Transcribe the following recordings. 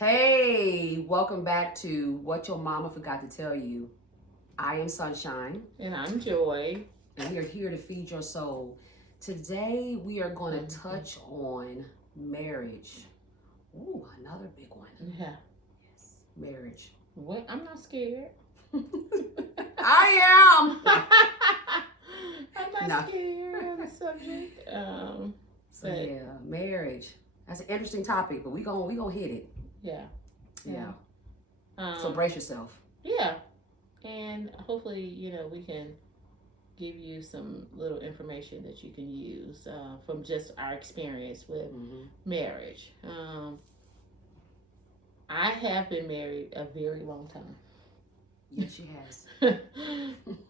Hey, welcome back to What Your Mama Forgot to Tell You. I am Sunshine. And I'm Joy. And we are here to feed your soul. Today, we are going to touch on marriage. Ooh, another big one. Yeah. Yes, marriage. What? I'm not scared. I am. I'm not scared of the subject. Yeah, marriage. That's an interesting topic, but we gonna hit it. Yeah. So brace yourself. Yeah. And hopefully, we can give you some little information that you can use from just our experience with marriage. I have been married a very long time. Yes, she has.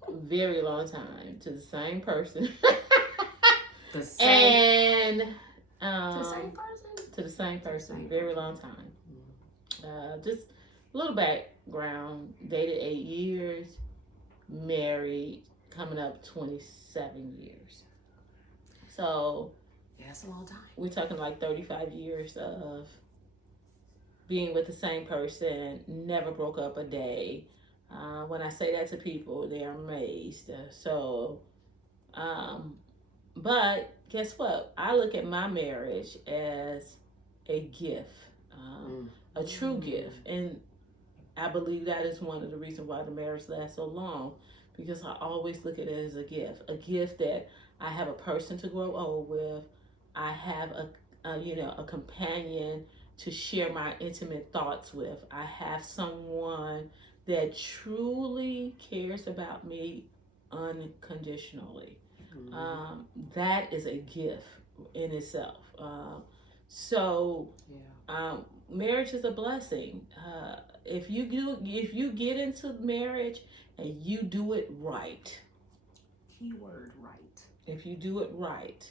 Very long time to the same person. The same. And to the same person. To the same person. Very long time. Just a little background. Dated 8 years. Married. Coming up 27 years. So. Yeah, that's a long time. We're talking like 35 years of being with the same person. Never broke up a day. When I say that to people, they're amazed. But guess what? I look at my marriage as a gift, a true gift. And I believe that is one of the reasons why the marriage lasts so long, because I always look at it as a gift that I have a person to grow old with. I have a companion to share my intimate thoughts with. I have someone that truly cares about me unconditionally. That is a gift in itself. Marriage is a blessing. If you get into marriage and you do it right. Keyword right. If you do it right.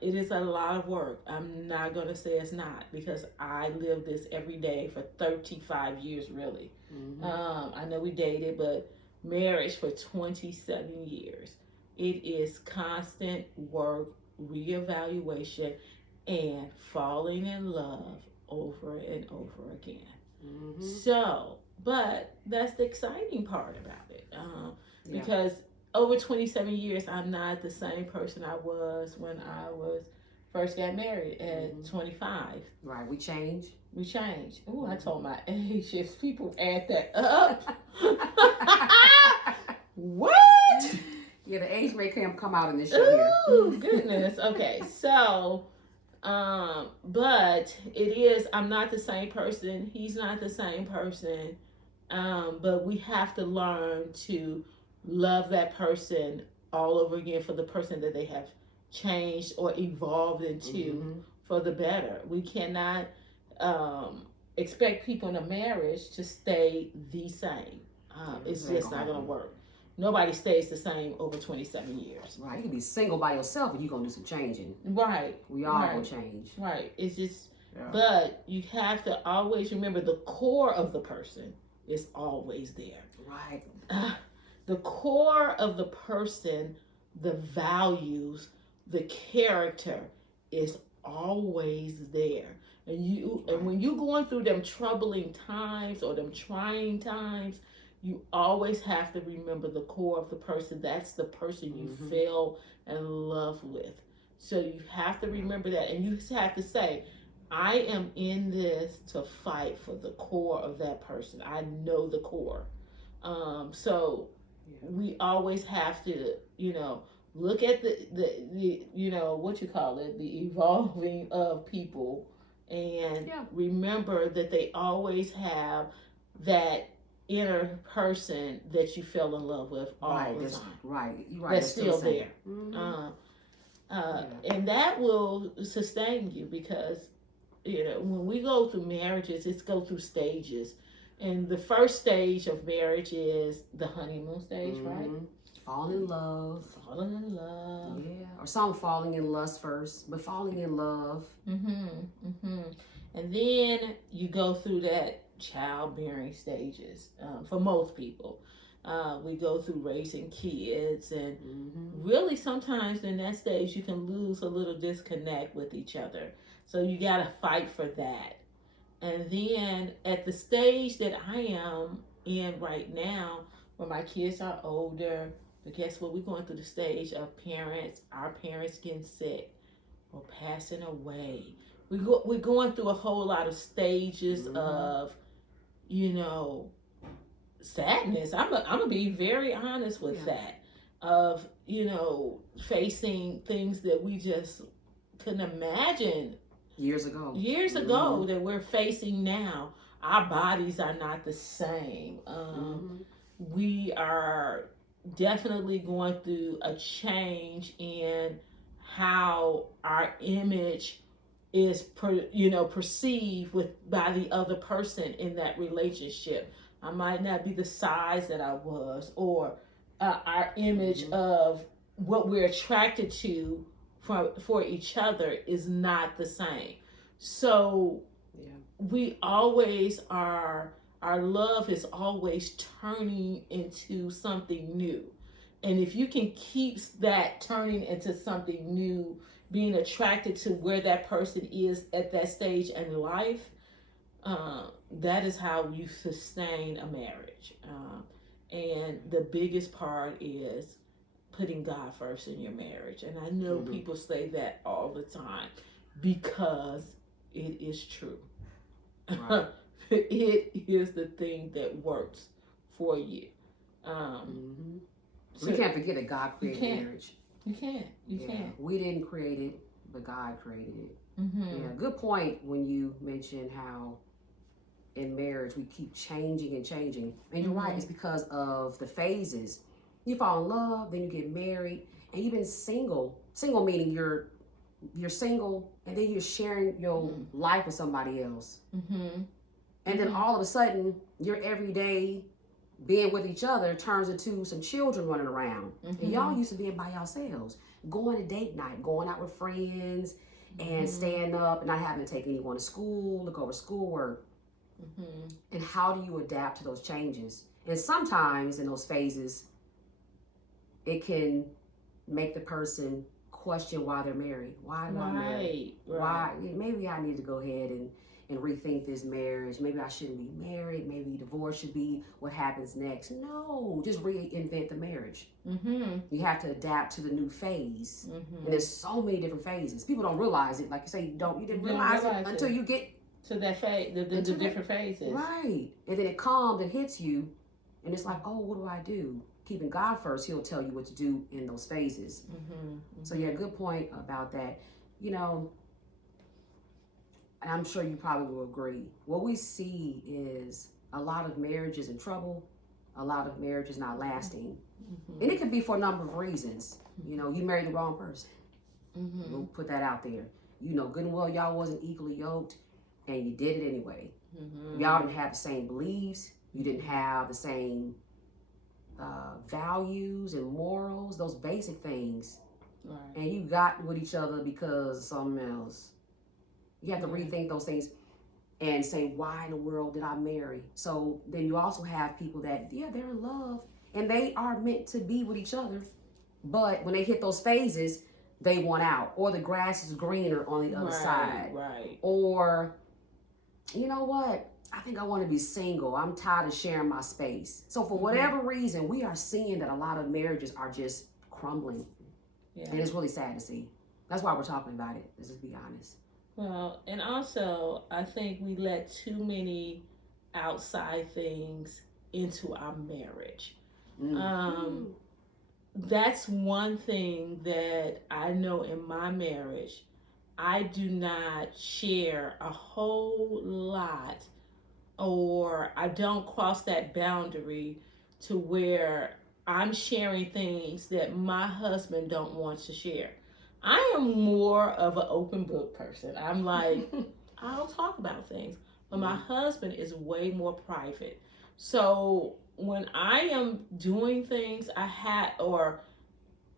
It is a lot of work. I'm not going to say it's not, because I live this every day for 35 years, really. I know we dated, but marriage for 27 years. It is constant work, reevaluation, and falling in love over and over again. So, but that's the exciting part about it. Because over 27 years, I'm not the same person I was when I first got married at 25. Right, we change. Oh, I told my age. If people add that up. What? Yeah, the age may come out in this show here. Oh, goodness. Okay, so, but it is, I'm not the same person. He's not the same person. But we have to learn to love that person all over again for the person that they have changed or evolved into for the better. We cannot expect people in a marriage to stay the same. It's just not going to work. Nobody stays the same over 27 years. Right. You can be single by yourself and you're going to do some changing. Right. We all going to change. Right. It's just, but you have to always remember the core of the person is always there. Right. The core of the person, the values, the character is always there. And when you're going through them troubling times or them trying times, you always have to remember the core of the person. That's the person you fell in love with. So you have to remember that. And you have to say, I am in this to fight for the core of that person. I know the core. So we always have to, look at the what you call it, the evolving of people, and remember that they always have that inner person that you fell in love with all the time. Right. That's still there. And that will sustain you, because, when we go through marriages, it's go through stages. And the first stage of marriage is the honeymoon stage, right? Falling in love. Yeah. Or some falling in lust first, but falling in love. And then you go through that childbearing stages for most people. We go through raising kids, and really sometimes in that stage you can lose a little disconnect with each other. So you got to fight for that. And then at the stage that I am in right now, where my kids are older, but guess what? We're going through the stage of our parents getting sick or passing away. We're going through a whole lot of stages of, sadness. I'm gonna be very honest with that. Of, facing things that we just couldn't imagine years ago that we're facing now. Our bodies are not the same. We are definitely going through a change in how our image is perceived by the other person in that relationship. I might not be the size that I was, or our image of what we're attracted to for each other is not the same. So we always are, our love is always turning into something new. And if you can keep that turning into something new, being attracted to where that person is at that stage in life, that is how you sustain a marriage. And the biggest part is putting God first in your marriage. And I know people say that all the time because it is true. Right. It is the thing that works for you. So we can't forget that God created marriage. You can't. We didn't create it, but God created it. Yeah, good point when you mentioned how in marriage we keep changing and changing. And you're right, it's because of the phases. You fall in love, then you get married, and you've been single. Single meaning you're single, and then you're sharing your life with somebody else. And then all of a sudden, your everyday being with each other turns into some children running around. And y'all used to being by yourselves, going to date night, going out with friends, and staying up and not having to take anyone to school, look over schoolwork. And how do you adapt to those changes? And sometimes in those phases, it can make the person question why they're married. Why am I married? Why? Maybe I need to go ahead and rethink this marriage. Maybe I shouldn't be married. Maybe divorce should be what happens next. No, just reinvent the marriage. You have to adapt to the new phase. And there's so many different phases. People don't realize it. Like you say, you didn't realize it until you get to that phase, the different phases. Right. And then it comes and hits you, and it's like, oh, what do I do? Keeping God first, he'll tell you what to do in those phases. So yeah, good point about that. And I'm sure you probably will agree. What we see is a lot of marriages in trouble, a lot of marriages not lasting. And it could be for a number of reasons. You married the wrong person. We'll put that out there. Good and well, y'all wasn't equally yoked, and you did it anyway. Y'all didn't have the same beliefs. You didn't have the same values and morals, those basic things. Right. And you got with each other because of something else. You have to rethink those things and say, why in the world did I marry? So then you also have people that, they're in love and they are meant to be with each other. But when they hit those phases, they want out. Or the grass is greener on the other side. Right. Or, you know what? I think I want to be single. I'm tired of sharing my space. So for whatever reason, we are seeing that a lot of marriages are just crumbling. Yeah. And it's really sad to see. That's why we're talking about it. Let's just be honest. Well, and also, I think we let too many outside things into our marriage. That's one thing that I know in my marriage. I do not share a whole lot, or I don't cross that boundary to where I'm sharing things that my husband don't want to share. I am more of an open book person. I'm like, I'll talk about things. But my husband is way more private. So when I am doing things or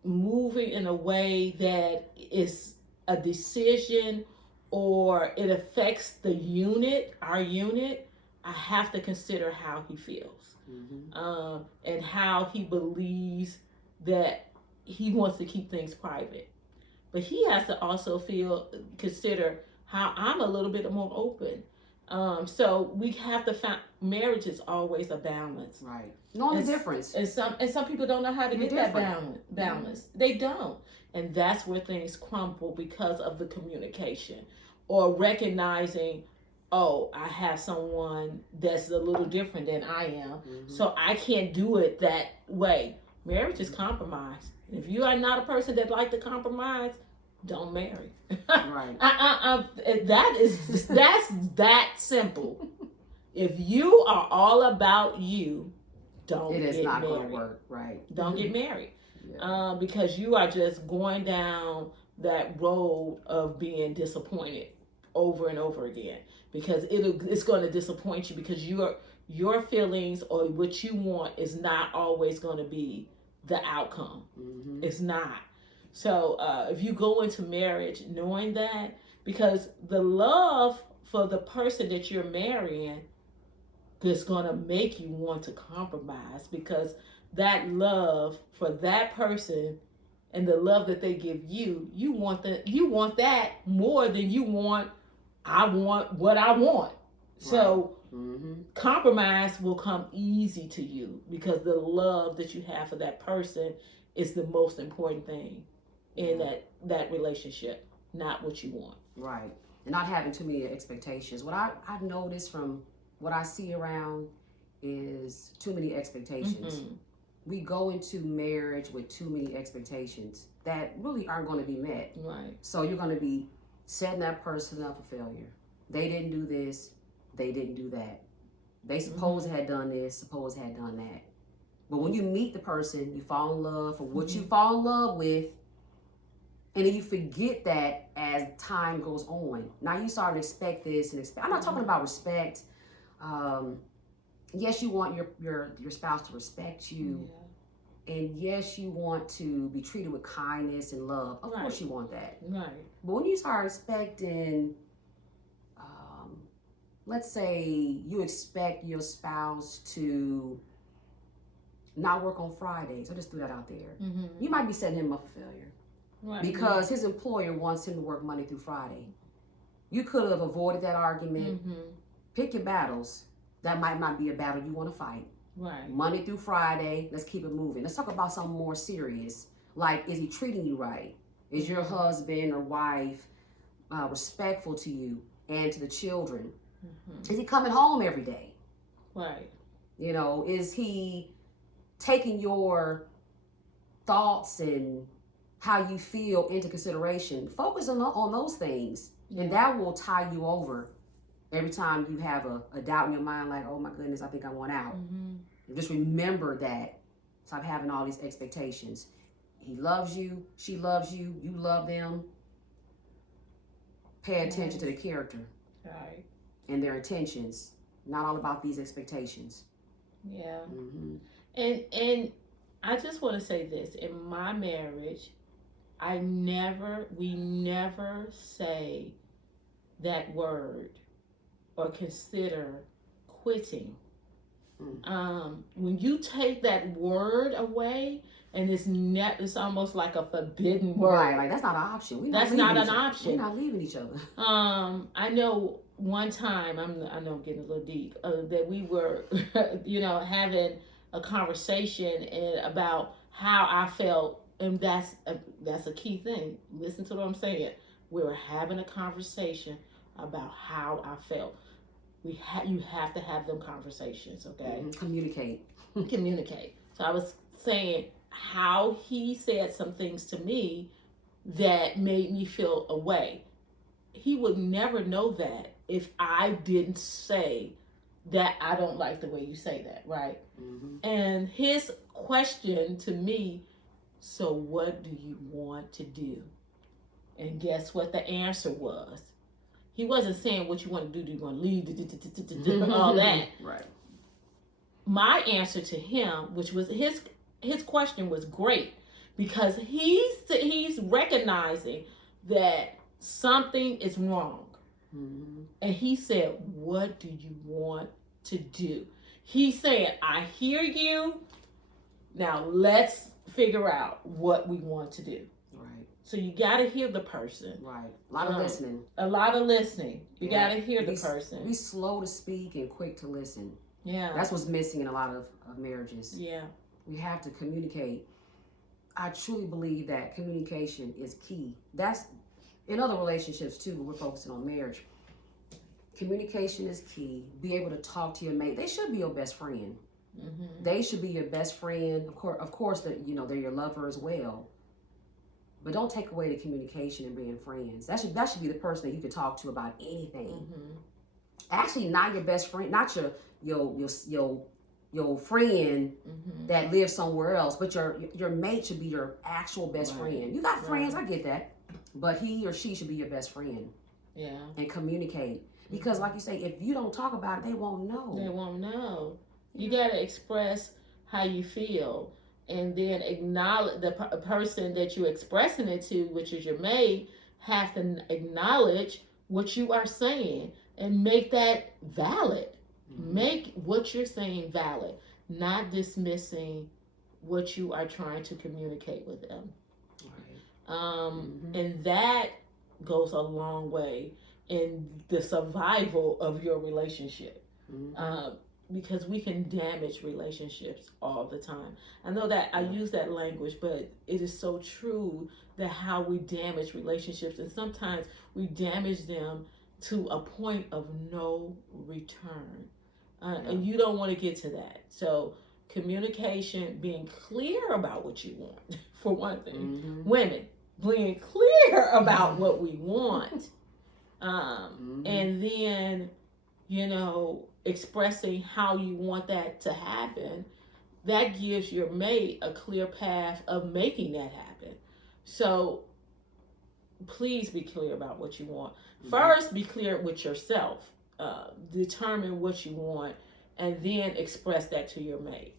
moving in a way that is a decision or it affects our unit, I have to consider how he feels. And how he believes that he wants to keep things private. But he has to also consider how I'm a little bit more open. So we have to find, marriage is always a balance. Right. Knowing the difference. And some people don't know how to get that balance. Mm-hmm. They don't. And that's where things crumble because of the communication or recognizing, oh, I have someone that's a little different than I am. Mm-hmm. So I can't do it that way. Marriage is compromise. If you are not a person that like to compromise, don't marry. Right. That's that simple. If you are all about you, don't get married. It is not going to work. Right. Don't get married. Yeah. Because you are just going down that road of being disappointed over and over again. Because it's going to disappoint you because your feelings or what you want is not always going to be the outcome. Mm-hmm. It's not. So if you go into marriage knowing that, because the love for the person that you're marrying is going to make you want to compromise, because that love for that person and the love that they give you, you want that more than you want. I want what I want. Right. So compromise will come easy to you because the love that you have for that person is the most important thing in that relationship, not what you want. Right. And not having too many expectations. What I've noticed from what I see around is too many expectations. Mm-hmm. We go into marriage with too many expectations that really aren't going to be met. Right. So you're going to be setting that person up for failure. They didn't do this. They didn't do that. They supposed had done this, supposed had done that. But when you meet the person, you fall in love for what you fall in love with, and then you forget that as time goes on. Now you start to expect this and expect. I'm not talking about respect. Yes, you want your spouse to respect you. Yeah. And yes, you want to be treated with kindness and love. Of course you want that. Right. But when you start expecting, let's say you expect your spouse to not work on Fridays. I just threw that out there. Mm-hmm. You might be setting him up for failure. Right. Because his employer wants him to work Monday through Friday. You could have avoided that argument. Mm-hmm. Pick your battles. That might not be a battle you want to fight. Right. Monday through Friday, let's keep it moving. Let's talk about something more serious. Like, is he treating you right? Is your husband or wife respectful to you and to the children? Mm-hmm. Is he coming home every day? Right. You know, is he taking your thoughts and how you feel into consideration? Focus on those things, and that will tie you over. Every time you have a doubt in your mind, like, oh my goodness, I think I want out. Mm-hmm. Just remember that. Stop having all these expectations. He loves you, she loves you, you love them. Pay attention to the character. Right. And their intentions. Not all about these expectations. Yeah. Mm-hmm. And I just want to say this. In my marriage, we never say that word or consider quitting. When you take that word away, and it's almost like a forbidden word. Right, like that's not an option. That's not an option. We're not leaving each other. I know one time, I know I'm getting a little deep, that we were, having a conversation about how I felt, and that's a key thing. Listen to what I'm saying. We were having a conversation about how I felt. You have to have them conversations, okay? Mm-hmm. Communicate. So I was saying how he said some things to me that made me feel a way. He would never know that if I didn't say that I don't like the way you say that, right? Mm-hmm. And his question to me, so what do you want to do? And guess what the answer was? He wasn't saying what you want to do. Do you want to leave? All that. Right. My answer to him, which was his question, was great, because he's recognizing that something is wrong. Mm-hmm. And he said, what do you want to do? He said, I hear you. Now let's figure out what we want to do. Right. So you got to hear the person. Right. A lot of listening. A lot of listening. You got to hear the person. Be slow to speak and quick to listen. Yeah. That's what's missing in a lot of marriages. Yeah. We have to communicate. I truly believe that communication is key. That's in other relationships too, but we're focusing on marriage. Communication is key. Be able to talk to your mate. They should be your best friend. Mm-hmm. They should be your best friend. Of course, that they're your lover as well. But don't take away the communication and being friends. That should be the person that you can talk to about anything. Mm-hmm. Actually, not your best friend, not your friend mm-hmm. that lives somewhere else, but your mate should be your actual best friend. You got friends, I get that, but he or she should be your best friend. Yeah, and communicate. Because like you say, if you don't talk about it, they won't know. They won't know. You got to express how you feel, and then acknowledge the person that you're expressing it to, which is your mate, have to acknowledge what you are saying and make that valid. Mm-hmm. Make what you're saying valid, not dismissing what you are trying to communicate with them. Right. Mm-hmm. And that goes a long way in the survival of your relationship. Mm-hmm. Because we can damage relationships all the time. I know that I use that language, but it is so true that how we damage relationships, and sometimes we damage them to a point of no return. And you don't want to get to that. So communication, being clear about what you want, for one thing. Mm-hmm. Women, being clear about what we want. Mm-hmm. And then, expressing how you want that to happen, that gives your mate a clear path of making that happen. So please be clear about what you want. Mm-hmm. First, be clear with yourself. Determine what you want, and then express that to your mate.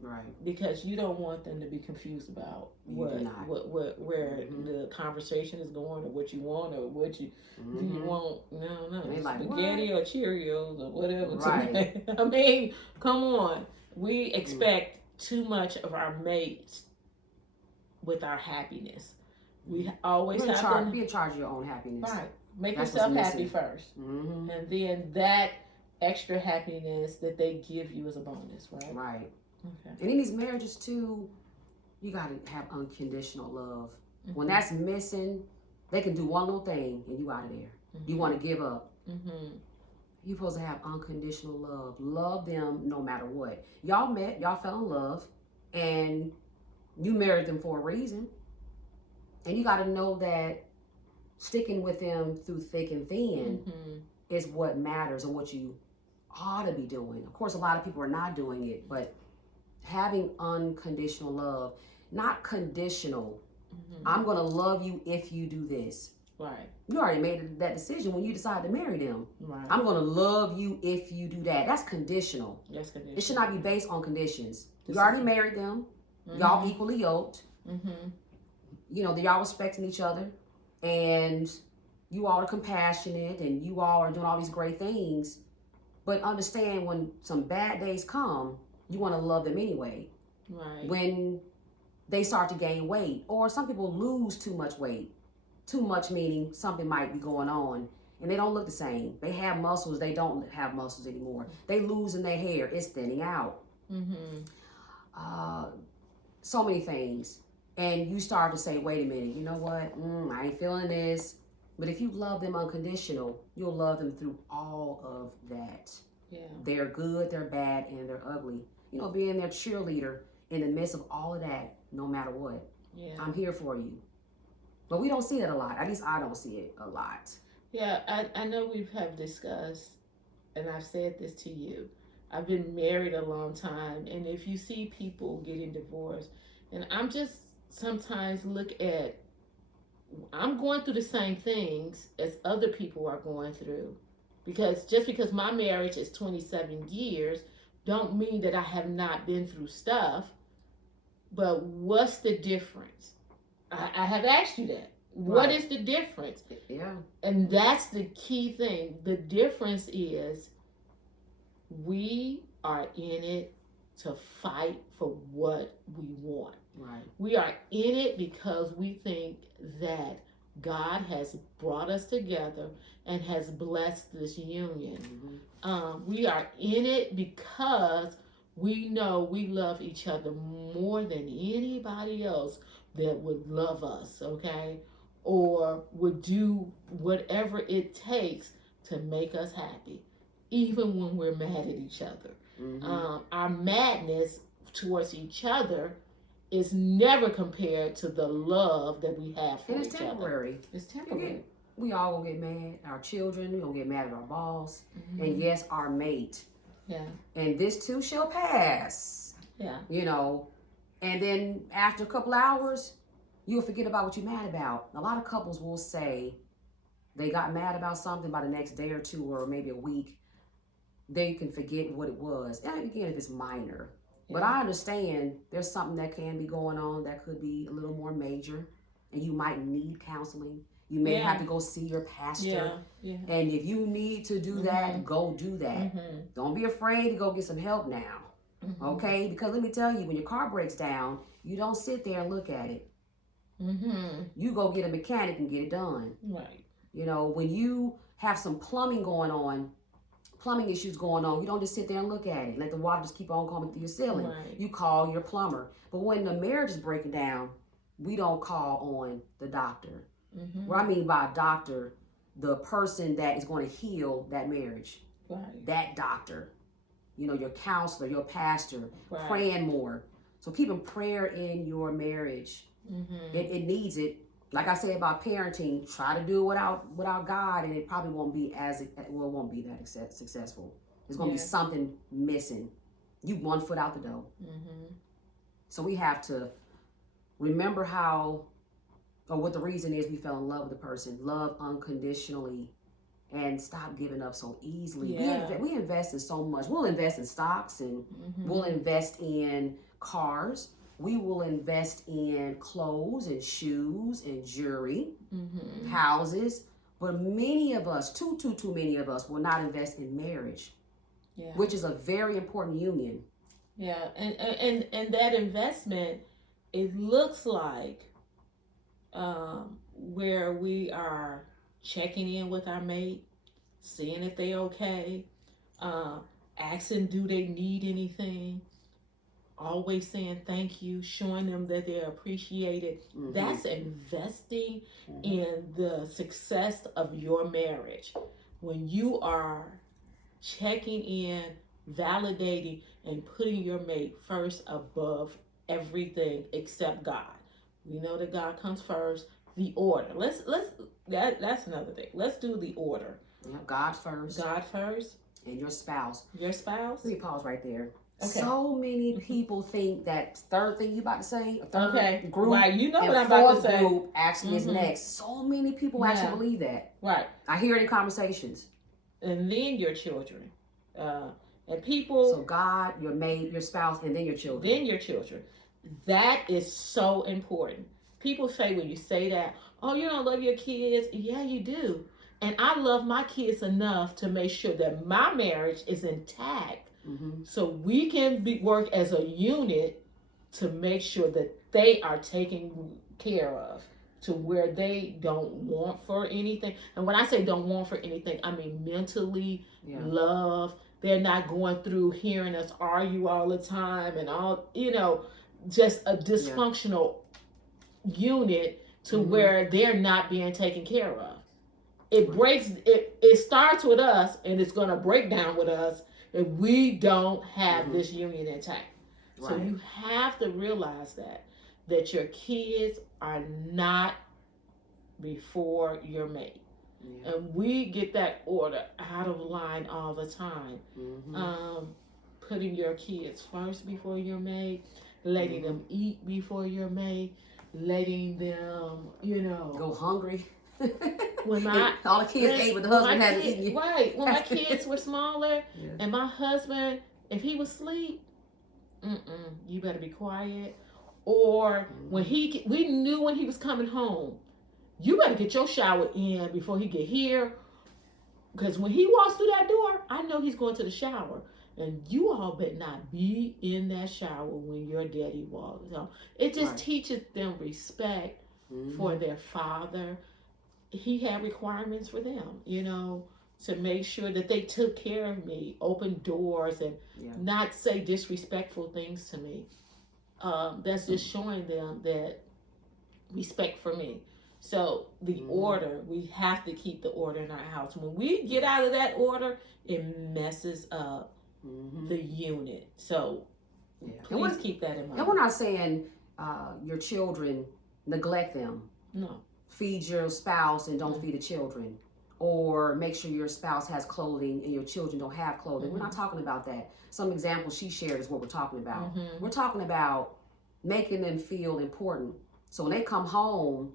Right. Because you don't want them to be confused about where mm-hmm. the conversation is going, or what you want, or what you mm-hmm. do you want. No, spaghetti or Cheerios or whatever. Right. I mean, come on. We expect too much of our mates with our happiness. We always be in charge of your own happiness. Right. Make yourself happy first. Mm-hmm. And then that extra happiness that they give you as a bonus, right? Right. Okay. And in these marriages too, you got to have unconditional love. Mm-hmm. When that's missing, they can do one little thing and you out of there. Mm-hmm. You want to give up. Mm-hmm. You're supposed to have unconditional love. Love them no matter what. Y'all met, y'all fell in love, and you married them for a reason. And you got to know that sticking with them through thick and thin mm-hmm. is what matters and what you ought to be doing. Of course, a lot of people are not doing it, but having unconditional love, not conditional. Mm-hmm. I'm going to love you if you do this. Right. You already made that decision when you decide to marry them. Right. I'm going to love you if you do that. That's conditional. That's conditional. It should not be based on conditions. You already married them. Mm-hmm. Y'all equally yoked. Mm-hmm. Y'all respecting each other. And you all are compassionate, and you all are doing all these great things. But understand, when some bad days come, you want to love them anyway. Right. When they start to gain weight, or some people lose too much weight. Too much meaning something might be going on, and they don't look the same. They have muscles, they don't have muscles anymore. They losing their hair, it's thinning out. Mm-hmm. So many things. And you start to say, wait a minute, you know what? I ain't feeling this. But if you love them unconditional, you'll love them through all of that. Yeah. They're good, they're bad, and they're ugly. Being their cheerleader in the midst of all of that, no matter what. Yeah. I'm here for you. But we don't see it a lot. At least I don't see it a lot. Yeah, I know we have discussed, and I've said this to you. I've been married a long time, and if you see people getting divorced, and I'm just sometimes I'm going through the same things as other people are going through. Because just because my marriage is 27 years, don't mean that I have not been through stuff. But what's the difference? I have asked you that. What is the difference? Yeah. And that's the key thing. The difference is we are in it to fight for what we want. Right. We are in it because we think that God has brought us together and has blessed this union. We are in it because we know we love each other more than anybody else that would love us, okay? Or would do whatever it takes to make us happy, even when we're mad at each other. Our madness towards each other is never compared to the love that we have for each temporary. Other. It's temporary. We all gonna get mad. Our children, we gonna get mad at our boss, and yes, our mate. Yeah. And this too shall pass. Yeah. You know, and then after a couple hours, you'll forget about what you're mad about. A lot of couples will say they got mad about something by the next day or two, or maybe a week. They can forget what it was. And again, if it's minor. But I understand there's something that can be going on that could be a little more major, and you might need counseling. You may have to go see your pastor. And if you need to do that, go do that. Don't be afraid to go get some help now. Okay? Because let me tell you, when your car breaks down, you don't sit there and look at it. You go get a mechanic and get it done. Right. You know, when you have some plumbing issues going on, you don't just sit there and look at it. Let the water just keep on coming through your ceiling. Right. You call your plumber. But when the marriage is breaking down, we don't call on the doctor. What I mean by a doctor, the person that is going to heal that marriage. Right. That doctor. You know, your counselor, your pastor, praying more. So keeping prayer in your marriage. It needs it. Like I said about parenting, try to do it without God, and it probably won't be it won't be that successful. There's going to be something missing. You 1 foot out the door. So we have to remember what the reason is we fell in love with the person. Love unconditionally, and stop giving up so easily. We invest in so much. We'll invest in stocks, and we'll invest in cars. We will invest in clothes and shoes and jewelry, houses. But many of us, too many of us, will not invest in marriage, which is a very important union. Yeah, and that investment, it looks like where we are checking in with our mate, seeing if they're okay, asking do they need anything, always saying thank you, showing them that they're appreciated. That's investing in the success of your marriage. When you are checking in, validating, and putting your mate first above everything except God. We know that God comes first. The order. That's another thing. Let's do the order. God first. God first. And your spouse. Your spouse. Let me pause right there. Okay. So many people think that third thing you about to say, a third group, right? You know and what I'm about to say. Group actually is next. So many people actually believe that. Right. I hear it in conversations. And then your children, and people. So God, your mate, your spouse, and then your children. Then your children. That is so important. People say when you say that, oh, you don't love your kids. Yeah, you do. And I love my kids enough to make sure that my marriage is intact. So we can work as a unit to make sure that they are taken care of, to where they don't want for anything. And when I say don't want for anything, I mean mentally, love. They're not going through hearing us argue all the time and all, just a dysfunctional unit to where they're not being taken care of. It breaks, it starts with us, and it's going to break down with us if we don't have this union intact. So you have to realize that your kids are not before your mate. And we get that order out of line all the time. Putting your kids first before your mate, letting them eat before your mate, letting them, go hungry. When all the kids ate, but the husband hadn't eaten. Right. When my kids were smaller, and my husband, if he was asleep, you better be quiet. Or when we knew when he was coming home, you better get your shower in before he get here. Because when he walks through that door, I know he's going to the shower. and you all better not be in that shower when your daddy walks home. It just teaches them respect for their father. He had requirements for them, to make sure that they took care of me, open doors, and not say disrespectful things to me. That's just showing them that respect for me. So the order, we have to keep the order in our house. When we get out of that order, it messes up the unit. So please keep that in mind. And we're not saying your children, neglect them. No. Feed your spouse and don't feed the children. Or make sure your spouse has clothing and your children don't have clothing. We're not talking about that. Some examples she shared is what we're talking about. We're talking about making them feel important. So when they come home,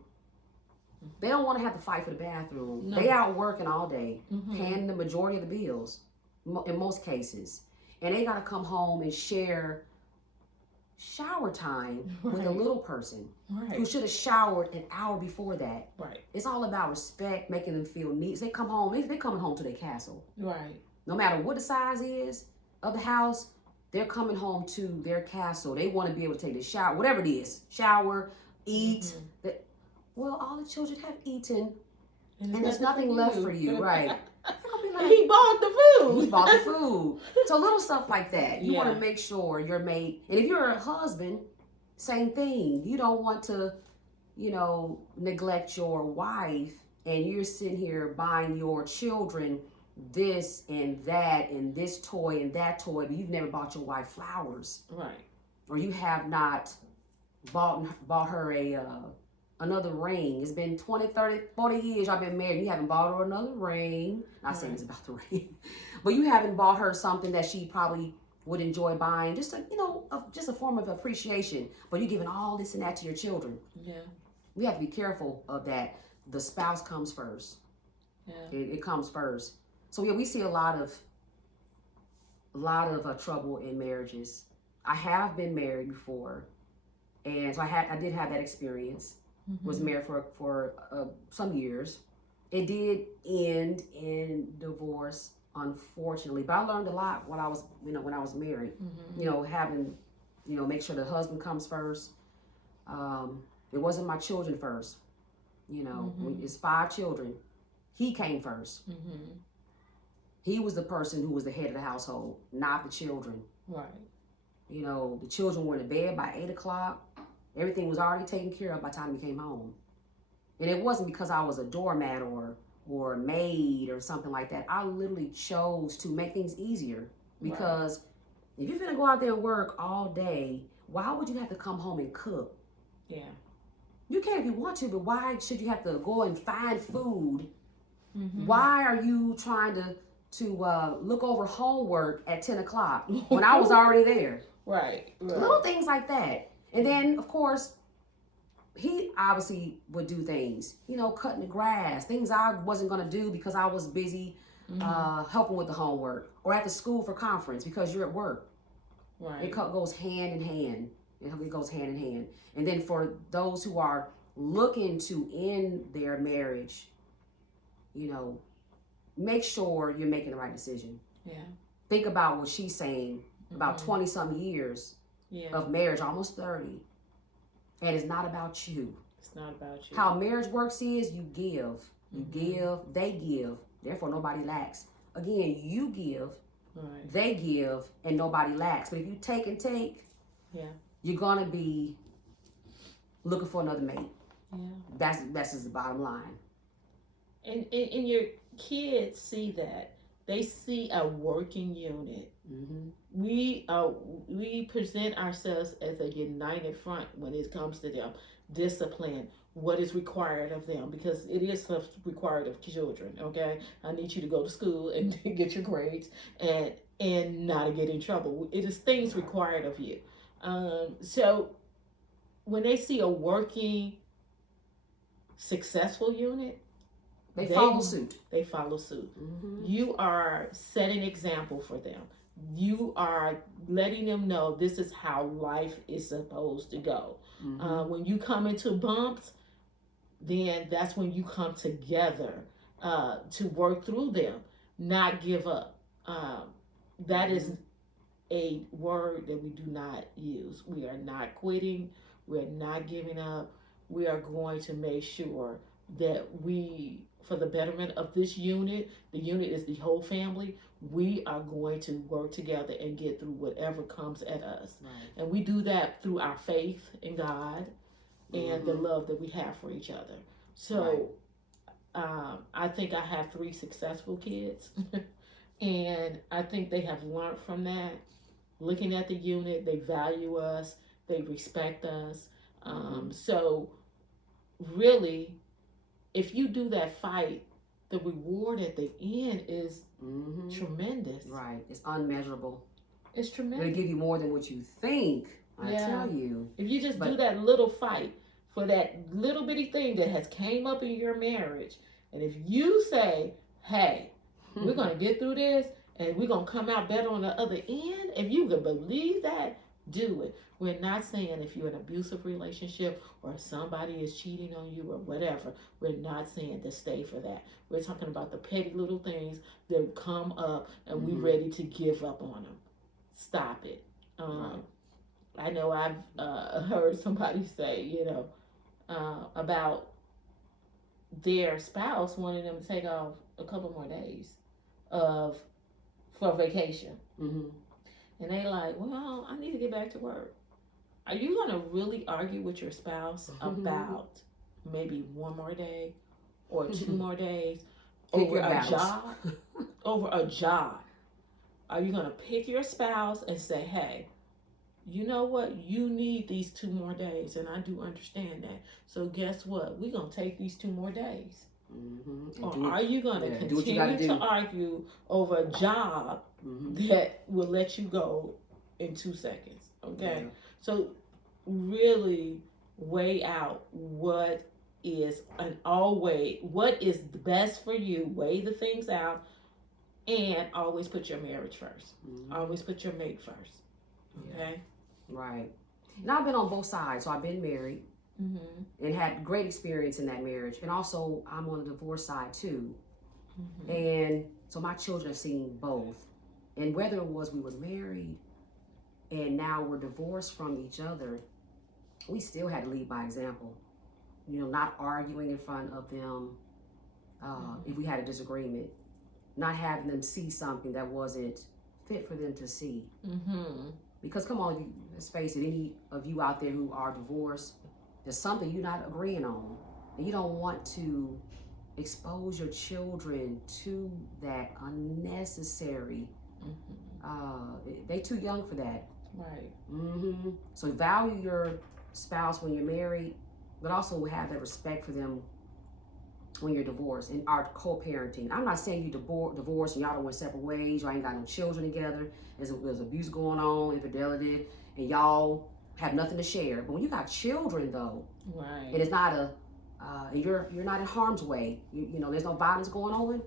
they don't want to have to fight for the bathroom. No. They out working all day, paying the majority of the bills, in most cases. And they got to come home and share shower time with a little person who should have showered an hour before that. It's all about respect, making them feel neat. They come home, they're coming home to their castle. No matter what the size is of the house, they're coming home to their castle. They want to be able to take the shower, whatever it is, shower, eat. Well, all the children have eaten, and there's nothing left for you, right? Like, he bought the food. He bought the food. So little stuff like that. You want to make sure your mate, and if you're a husband, same thing. You don't want to, neglect your wife, and you're sitting here buying your children this and that and this toy and that toy, but you've never bought your wife flowers. Or you have not bought her another ring. It's been 20, 30, 40 years y'all been married. You haven't bought her another ring. Not saying it's about the ring. But you haven't bought her something that she probably would enjoy buying. Just just a form of appreciation. But you're giving all this and that to your children. We have to be careful of that. The spouse comes first. It comes first. So we see a lot of trouble in marriages. I have been married before. And so I did have that experience. Was married for some years. It did end in divorce, unfortunately. But I learned a lot when I was married. Having, make sure the husband comes first. It wasn't my children first. It's 5 children. He came first. He was the person who was the head of the household, not the children. The children were in the bed by 8 o'clock. Everything was already taken care of by the time he came home. And it wasn't because I was a doormat or a maid or something like that. I literally chose to make things easier. Because if you're gonna go out there and work all day, why would you have to come home and cook? You can if you want to, but why should you have to go and find food? Why are you trying to look over homework at 10 o'clock when I was already there? Little things like that. And then, of course, he obviously would do things, cutting the grass, things I wasn't going to do because I was busy helping with the homework, or at the school for conference because you're at work. It goes hand in hand. It goes hand in hand. And then for those who are looking to end their marriage, make sure you're making the right decision. Think about what she's saying, about 20-some years of marriage, almost 30. And it's not about you. It's not about you. How marriage works is you give. You give, they give. Therefore, nobody lacks. Again, you give, they give, and nobody lacks. But if you take and take, you're going to be looking for another mate. That's just the bottom line. And your kids see that. They see a working unit. We present ourselves as a united front when it comes to them. Discipline, what is required of them, because it is stuff required of children. Okay, I need you to go to school and get your grades and not to get in trouble. It is things required of you. So when they see a working, successful unit, they follow suit. They follow suit. You are setting an example for them. You are letting them know this is how life is supposed to go. When you come into bumps, then that's when you come together to work through them, not give up. That is a word that we do not use. We are not quitting. We're not giving up. We are going to make sure that we, for the betterment of this unit, the unit is the whole family, we are going to work together and get through whatever comes at us. Right. And we do that through our faith in God and the love that we have for each other. So I think I have 3 successful kids. And I think they have learned from that. Looking at the unit, they value us, they respect us. So really, if you do that fight, the reward at the end is tremendous. Right. It's unmeasurable. It's tremendous. It'll give you more than what you think. I tell you. If you just do that little fight for that little bitty thing that has came up in your marriage, and if you say, hey, we're going to get through this and we're going to come out better on the other end, if you can believe that, do it. We're not saying if you're in an abusive relationship or somebody is cheating on you or whatever, we're not saying to stay for that. We're talking about the petty little things that come up and we're ready to give up on them. Stop it. I know I've heard somebody say, about their spouse wanting them to take off a couple more days for vacation. And they like, well, I need to get back to work. Are you going to really argue with your spouse about maybe 1 more day or 2 more days over a job? Over a job. Are you going to pick your spouse and say, hey, you know what? You need these 2 more days, and I do understand that. So guess what? We're going to take these 2 more days. Or are you going to continue to argue over a job that will let you go in 2 seconds? Okay? So really weigh out what is what is the best for you. Weigh the things out and always put your marriage first. Always put your mate first. Okay? Right. And I've been on both sides. So I've been married and had great experience in that marriage. And also I'm on the divorce side too. And so my children have seen both. And whether it was we were married and now we're divorced from each other, we still had to lead by example. Not arguing in front of them if we had a disagreement. Not having them see something that wasn't fit for them to see. Because come on, let's face it, any of you out there who are divorced, there's something you're not agreeing on. And you don't want to expose your children to that unnecessary. They too young for that. Right. So value your spouse when you're married, but also have that respect for them when you're divorced and are co-parenting. I'm not saying you divorce and y'all don't went separate ways, y'all ain't got no children together, there's abuse going on, infidelity, and y'all have nothing to share. But when you got children though, and it's not and you're not in harm's way, there's no violence going on,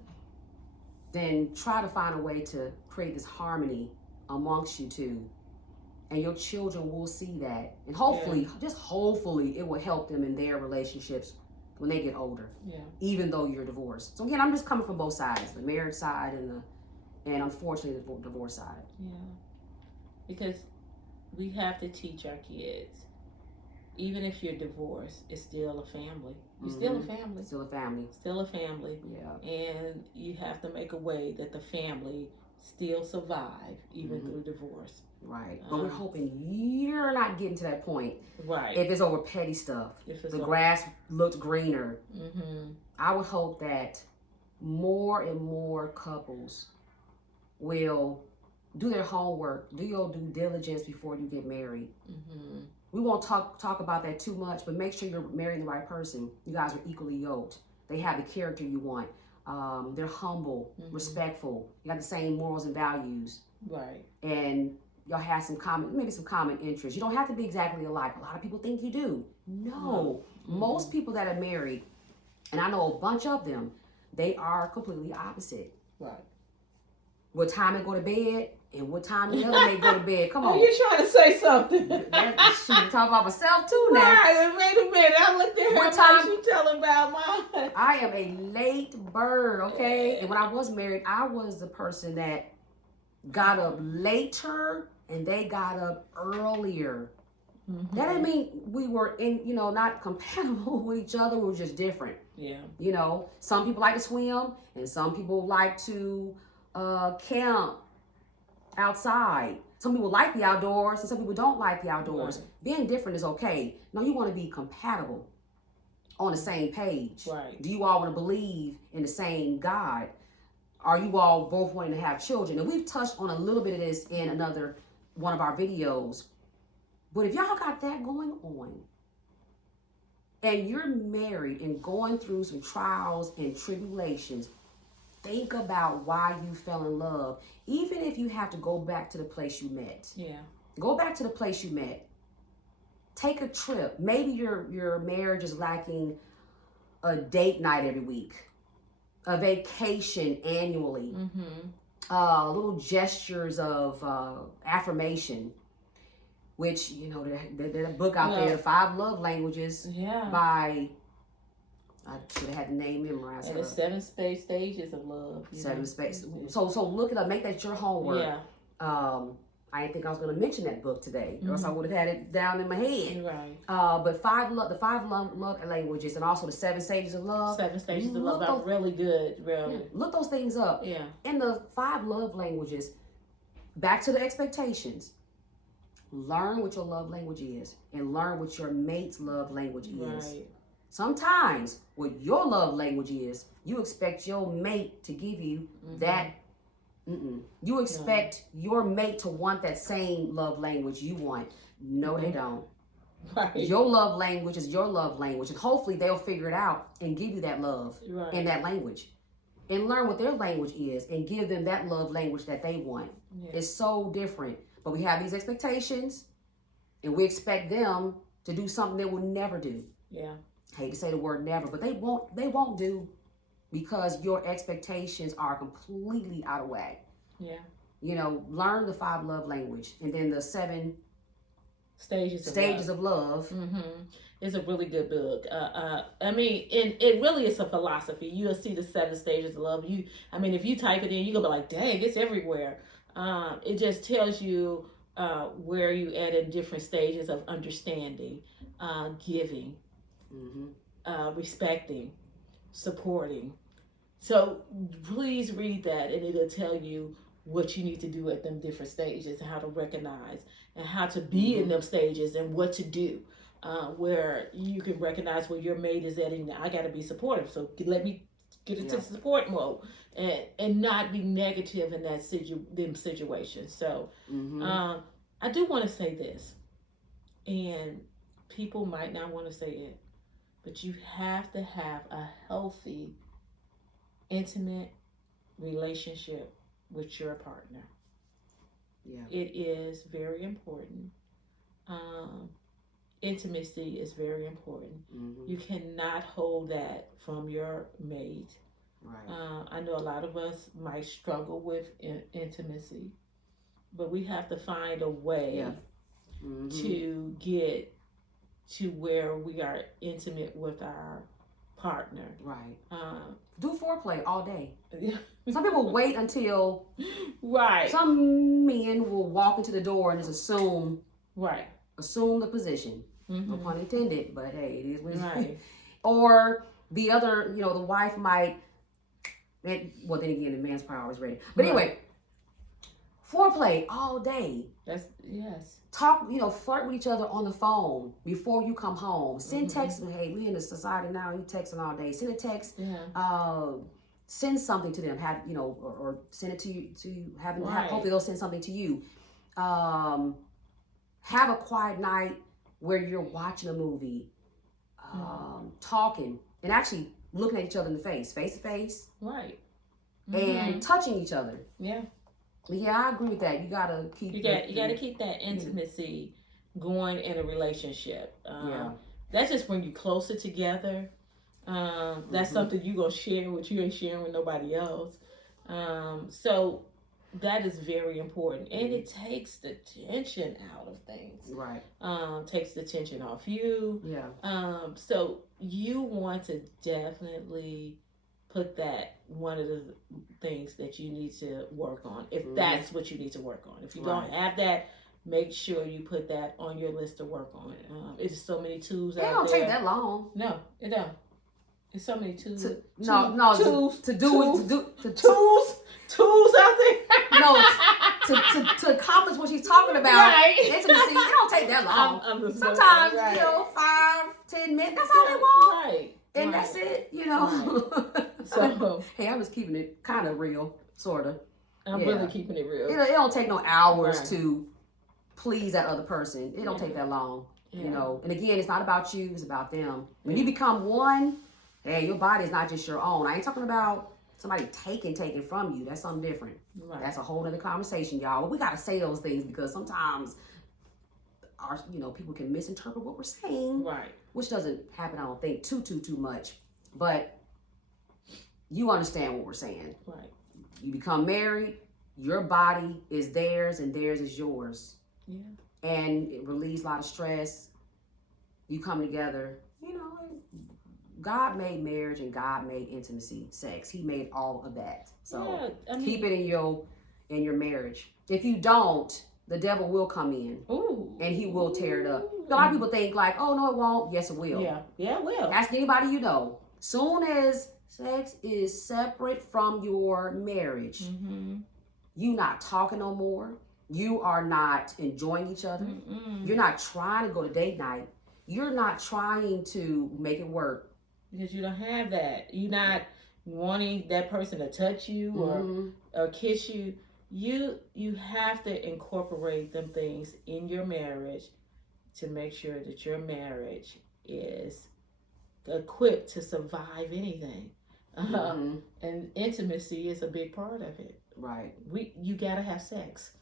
then try to find a way to create this harmony amongst you two. And your children will see that. And hopefully, just hopefully, it will help them in their relationships when they get older. Even though you're divorced. So again, I'm just coming from both sides, the marriage side and unfortunately the divorce side. Because we have to teach our kids, even if you're divorced, it's still a family. You're still a family. Still a family. Still a family. And you have to make a way that the family still survive even through divorce. Right. But we're hoping you're not getting to that point. Right. If it's over petty stuff. The grass looked greener. I would hope that more and more couples will do their homework, do your due diligence before you get married. We won't talk about that too much, but make sure you're marrying the right person. You guys are equally yoked. They have the character you want. They're humble, respectful. You got the same morals and values. Right. And y'all have some common interests. You don't have to be exactly alike. A lot of people think you do. No. Most people that are married, and I know a bunch of them, they are completely opposite. Right. What time they go to bed and what time the other may go to bed. Come on. Are you trying to say something? I'm talking about myself too now. Right. Wait a minute. I looked at her What time like she telling about mine. I am a late bird, okay? And when I was married, I was the person that got up later and they got up earlier. Mm-hmm. That didn't mean we were not compatible with each other. We were just different. Yeah. Some people like to swim, and some people like to camp outside. Some people like the outdoors, and some people don't like the outdoors. Right. Being different is okay. No, you want to be compatible, on the same page. Right. Do you all want to believe in the same God? Are you all both wanting to have children? And we've touched on a little bit of this in another one of our videos. But if y'all got that going on, and you're married and going through some trials and tribulations, think about why you fell in love. Even if you have to go back to the place you met. Yeah. Go back to the place you met. Take a trip. Maybe your marriage is lacking a date night every week, a vacation annually, little gestures of affirmation. Which, there's a book out there, 5 Love Languages, by, I should have had the name memorized. And the 7 stages of love. 7 stages. So look it up, make that your homework. Yeah. I didn't think I was going to mention that book today, or else I would have had it down in my head. Right. But the 5 love languages, and also the 7 stages of love. 7 stages of love are really good, really. Yeah, look those things up. Yeah. In the 5 love languages, back to the expectations. Learn what your love language is, and learn what your mate's love language is. Right. Sometimes what your love language is, you expect your mate to give you that. You expect your mate to want that same love language you want. No, they don't. Right. Your love language is your love language, and hopefully they'll figure it out and give you that love in that language. And learn what their language is and give them that love language that they want. Yeah. It's so different. But we have these expectations, and we expect them to do something they will never do. Yeah. I hate to say the word never, but they won't do, because your expectations are completely out of whack. Yeah. Learn the 5 love language, and then the 7 stages of love. It's a really good book. It really is a philosophy. You'll see the 7 stages of love. If you type it in, you're gonna be like, dang, it's everywhere. It just tells you where you at in different stages of understanding, giving, respecting, supporting. So please read that, and it'll tell you what you need to do at them different stages, and how to recognize, and how to be in them stages, and what to do. Where you can recognize where your mate is at, and I got to be supportive. So let me get into support mode, and not be negative in them situations. So I do want to say this, and people might not want to say it, but you have to have a healthy, intimate relationship with your partner. Yeah. It is very important. Intimacy is very important. You cannot hold that from your mate. Right. I know a lot of us might struggle with intimacy, but we have to find a way to get to where we are intimate with our partner. Right. Do foreplay all day. Some people wait until right. Some men will walk into the door and just assume the position. No pun intended, but hey, it is what it is. Or the other, the wife might. Then again, the man's probably always ready. But anyway, foreplay all day. Yes. Talk, flirt with each other on the phone before you come home. Send texts. Hey, we in the society now. You texting all day. Send a text. Yeah. Send something to them. Have or send it to you. Hopefully they'll send something to you. Have a quiet night where you're watching a movie, talking, and actually looking at each other in the face to face. Right. And touching each other. Yeah. Yeah, I agree with that. You gotta keep. You gotta keep that intimacy going in a relationship. That just brings you closer together. That's something you gonna share with you ain't sharing with nobody else. So that is very important, and it takes the tension out of things. Right. Takes the tension off you. Yeah. So you want to definitely put that one of the things that you need to work on, if that's what you need to work on. If you don't have that, make sure you put that on your list to work on. It's so many tools out there. It don't take that long. No, it don't. It's so many tools. Tools out there. No, to accomplish what she's talking about, intimacy, it don't take that long. Sometimes, 5-10 minutes, that's all they want. Right. And that's it, Right. So, hey, I'm just keeping it kind of real, sort of. I'm really keeping it real. It don't take no hours to please that other person. It don't take that long, And again, it's not about you, it's about them. When you become one, hey, your body is not just your own. I ain't talking about somebody taking from you. That's something different. Right. That's a whole other conversation, y'all. But we got to say those things because sometimes people can misinterpret what we're saying. Right. Which doesn't happen, I don't think, too much. But you understand what we're saying. Right. You become married, your body is theirs and theirs is yours. Yeah. And it relieves a lot of stress. You come together, God made marriage and God made intimacy, sex. He made all of that. So keep it in your marriage. If you don't, the devil will come in and he will tear it up. A lot of people think like, oh no, it won't. Yes, it will. Yeah, it will. Ask anybody you know. Soon as sex is separate from your marriage, you not talking no more. You are not enjoying each other. You're not trying to go to date night. You're not trying to make it work. Because you don't have that. You're not wanting that person to touch you or kiss you. You have to incorporate them things in your marriage to make sure that your marriage is equipped to survive anything. And intimacy is a big part of it. Right. You gotta have sex.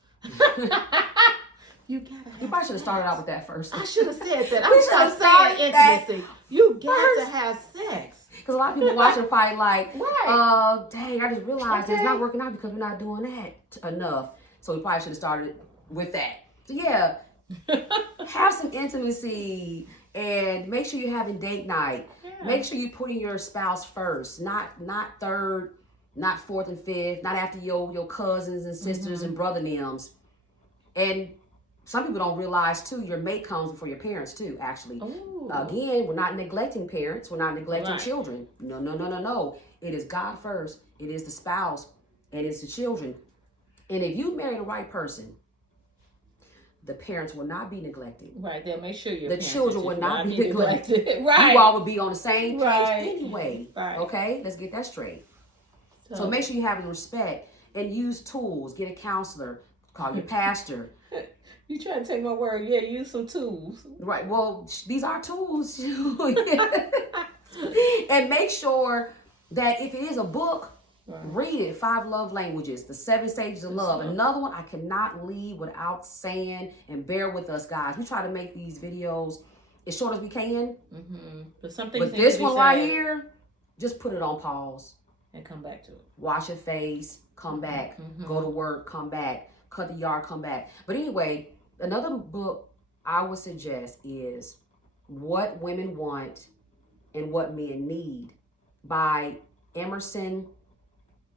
You probably should have started out with that first. I should have said that. I should have said intimacy. You got to have sex. Because a lot of people watching probably like, dang, I just realized it's not working out because we're not doing that enough. So we probably should have started with that. So yeah, have some intimacy and make sure you're having date night. Yeah. Make sure you're putting your spouse first, not third, not fourth and fifth, not after your cousins and sisters and brother names. And some people don't realize too, your mate comes before your parents too, actually. Ooh. Again, we're not neglecting parents. We're not neglecting children. No. It is God first. It is the spouse and it's the children. And if you marry the right person, the parents will not be neglected. Right. They'll make sure the children will not be neglected. Right. You all will be on the same page anyway. Right. Okay? Let's get that straight. So make sure you have respect and use tools. Get a counselor. Call your pastor. You trying to take my word? Yeah, use some tools. Right. Well, these are tools. And make sure that if it is a book, read it. 5 Love Languages, The 7 Stages of Love. Another one I cannot leave without saying, and bear with us, guys. We try to make these videos as short as we can. But this one right here, just put it on pause. And come back to it. Wash your face, come back. Go to work, come back. Cut the yard, come back. But anyway, another book I would suggest is What Women Want and What Men Need by Emerson.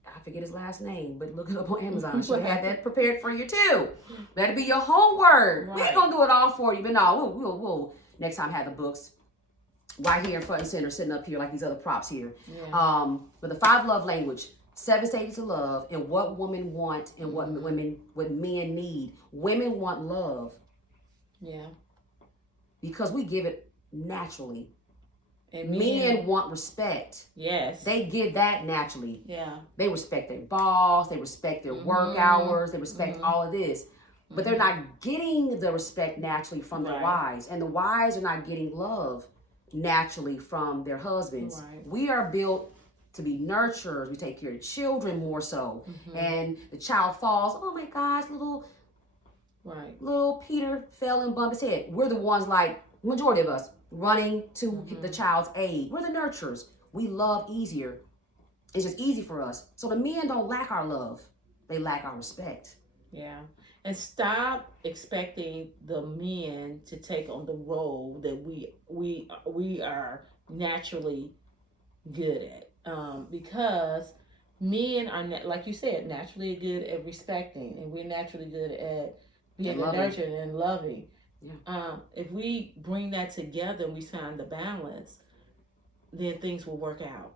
I forget his last name, but look it up on Amazon. Should have that prepared for you too. That'll be your homework. We ain't gonna do it all for you, but no, we'll next time have the books right here in front and center, sitting up here like these other props here. Yeah. But the 5 Love Language, 7 Stages of Love, and What Women Want and what men need. Women want love. Yeah. Because we give it naturally. And men want respect. Yes. They give that naturally. Yeah. They respect their boss. They respect their work hours. They respect all of this. But they're not getting the respect naturally from their wives. And the wives are not getting love naturally from their husbands. Right. We are built to be nurturers. We take care of children more so. And the child falls, oh my gosh, little Peter fell and bumped his head. We're the ones, like majority of us, running to the child's aid. We're the nurturers. We love easier. It's just easy for us. So the men don't lack our love. They lack our respect. Yeah. And stop expecting the men to take on the role that we are naturally good at. because men are, like you said, naturally good at respecting, and we're naturally good at being nurturing and loving. Yeah. If we bring that together and we find the balance, then things will work out.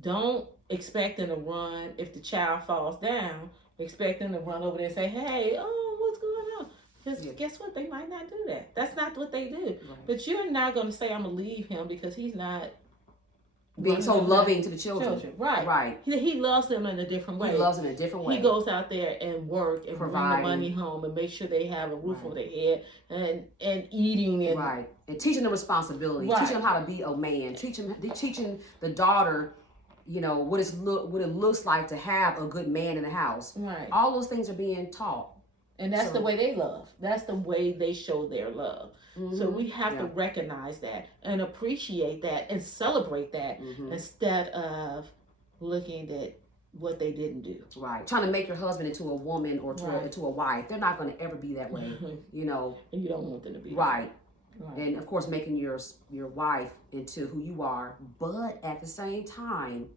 Don't expect them to run if the child falls down. Expect them to run over there and say, "Hey, oh, what's going on?" Because guess what? They might not do that. That's not what they do. Right. But you're not going to say, "I'm going to leave him," because he's not being so loving to the children. Right. He loves them in a different way. He loves them in a different way. He goes out there and work and bring the money home and make sure they have a roof over their head and eating and and teaching them responsibility. Teaching them how to be a man. Teaching the daughter, what it looks like to have a good man in the house. Right. All those things are being taught. And that's the way they love. That's the way they show their love. Mm-hmm. So we have to recognize that and appreciate that and celebrate that instead of looking at what they didn't do. Right. Trying to make your husband into a woman or into a wife. They're not going to ever be that way, And you don't want them to be. Right. And of course, making your wife into who you are. But at the same time,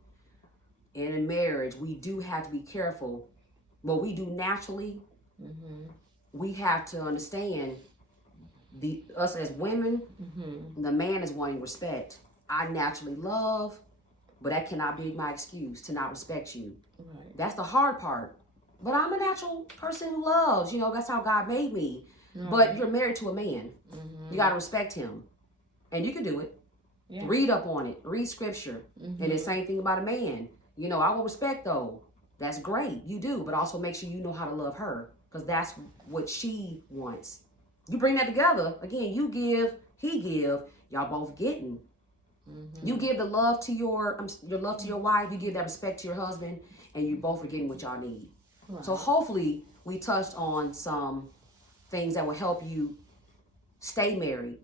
in a marriage, we do have to be careful. What we do naturally, we have to understand us as women, the man is wanting respect. I naturally love, but that cannot be my excuse to not respect you. Right. That's the hard part. But I'm a natural person who loves, that's how God made me. Right. But you're married to a man. You got to respect him. And you can do it. Yeah. Read up on it. Read scripture. And the same thing about a man. I will respect though. That's great. You do. But also make sure you know how to love her. Because that's what she wants. You bring that together. Again, you give, he give. Y'all both getting. You give the love to your love to your wife. You give that respect to your husband. And you both are getting what y'all need. Right. So hopefully we touched on some things that will help you stay married